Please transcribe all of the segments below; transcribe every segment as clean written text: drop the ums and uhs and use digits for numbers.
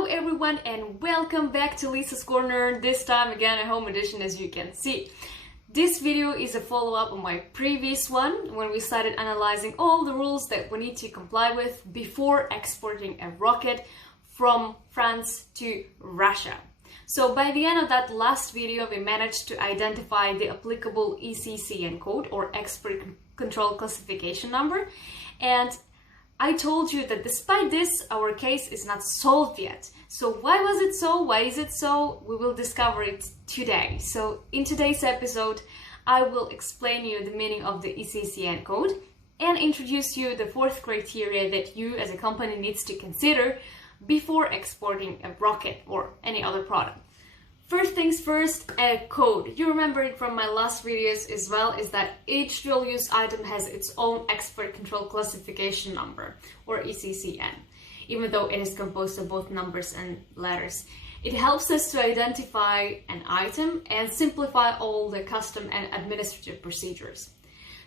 Hello everyone and welcome back to Lisa's Corner, this time again a home edition as you can see. This video is a follow-up on my previous one when we started analyzing all the rules that we need to comply with before exporting a rocket from France to Russia. So by the end of that last video we managed to identify the applicable ECCN code or Export Control Classification Number, and I told you that despite this, our case is not solved yet. So why was it so? Why is it so? We will discover it today. So in today's episode, I will explain you the meaning of the ECCN code and introduce you the fourth criteria that you as a company needs to consider before exporting a rocket or any other product. First things first, a code. You remember it from my last videos as well, is that each dual-use item has its own Export Control Classification Number, or ECCN, even though it is composed of both numbers and letters. It helps us to identify an item and simplify all the custom and administrative procedures.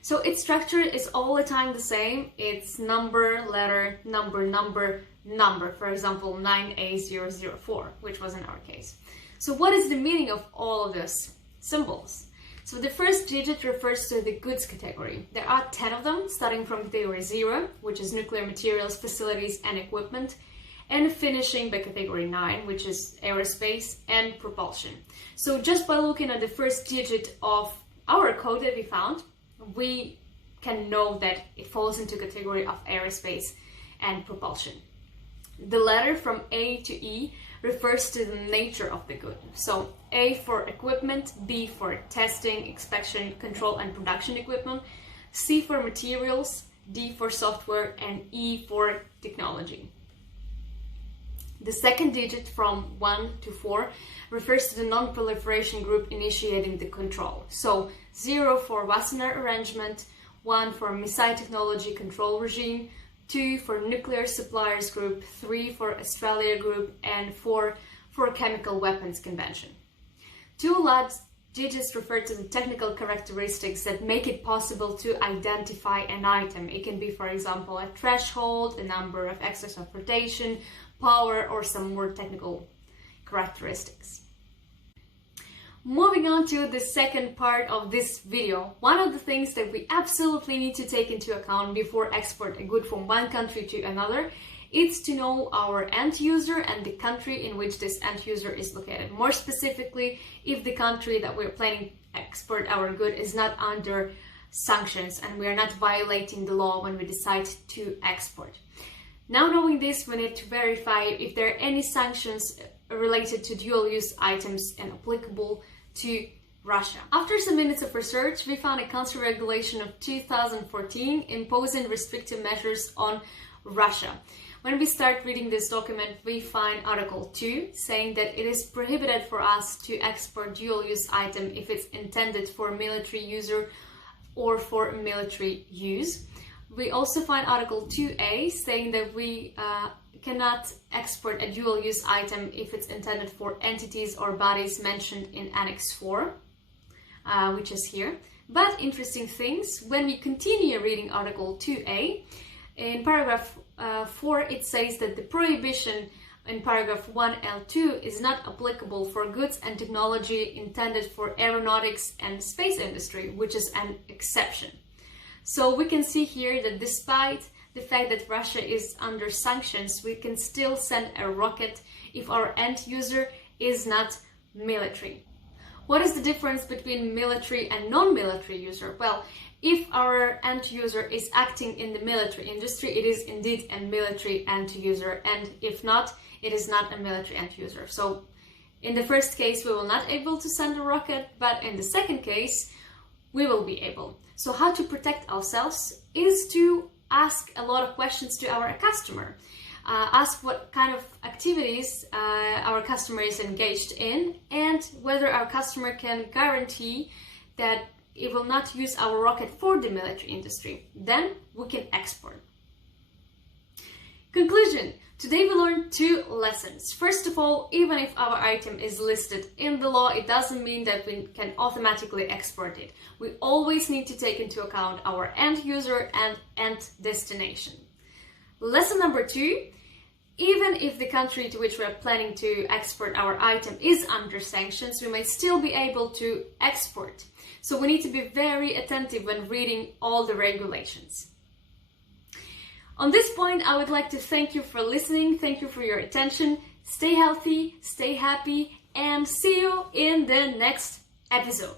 So its structure is all the time the same. It's number, letter, number. For example, 9A004, which was in our case. So what is the meaning of all of these symbols? So the first digit refers to the goods category. There are 10 of them, starting from category 0, which is nuclear materials, facilities and equipment, and finishing by category 9, which is aerospace and propulsion. So just by looking at the first digit of our code that we found, we can know that it falls into category of aerospace and propulsion. The letter from A to E refers to the nature of the good. So A for equipment, B for testing, inspection, control and production equipment, C for materials, D for software, and E for technology. The second digit from 1 to 4 refers to the non-proliferation group initiating the control. So 0 for Wassenaar arrangement, 1 for missile technology control regime, 2 for nuclear suppliers group, 3 for Australia group, and 4 for chemical weapons convention. Two last digits refer to the technical characteristics that make it possible to identify an item. It can be, for example, a threshold, a number of axes of rotation, power, or some more technical characteristics. Moving on to the second part of this video, one of the things that we absolutely need to take into account before export a good from one country to another is to know our end user and the country in which this end user is located. More specifically, if the country that we're planning to export our good is not under sanctions and we are not violating the law when we decide to export. Now knowing this, we need to verify if there are any sanctions related to dual-use items and applicable to Russia. After some minutes of research, we found a council regulation of 2014 imposing restrictive measures on Russia. When we start reading this document, we find Article 2 saying that it is prohibited for us to export dual-use item if it's intended for military user or for military use. We also find Article 2A saying that we cannot export a dual-use item if it's intended for entities or bodies mentioned in Annex 4, which is here. But interesting things, when we continue reading Article 2A, in paragraph 4 it says that the prohibition in paragraph 1L2 is not applicable for goods and technology intended for aeronautics and space industry, which is an exception. So we can see here that despite the fact that Russia is under sanctions, we can still send a rocket if our end user is not military. What is the difference between military and non-military user? Well, if our end user is acting in the military industry, it is indeed a military end user, and if not, it is not a military end user. So in the first case, we will not be able to send a rocket, but in the second case, we will be able. So how to protect ourselves is to ask a lot of questions to our customer. Ask what kind of activities our customer is engaged in and whether our customer can guarantee that it will not use our rocket for the military industry. Then we can export. Conclusion. Today we learned two lessons. First of all, even if our item is listed in the law, it doesn't mean that we can automatically export it. We always need to take into account our end user and end destination. Lesson number two, Even if the country to which we are planning to export our item is under sanctions, we might still be able to export. So we need to be very attentive when reading all the regulations. On this point, I would like to thank you for listening. Thank you for your attention. Stay healthy, stay happy, and see you in the next episode.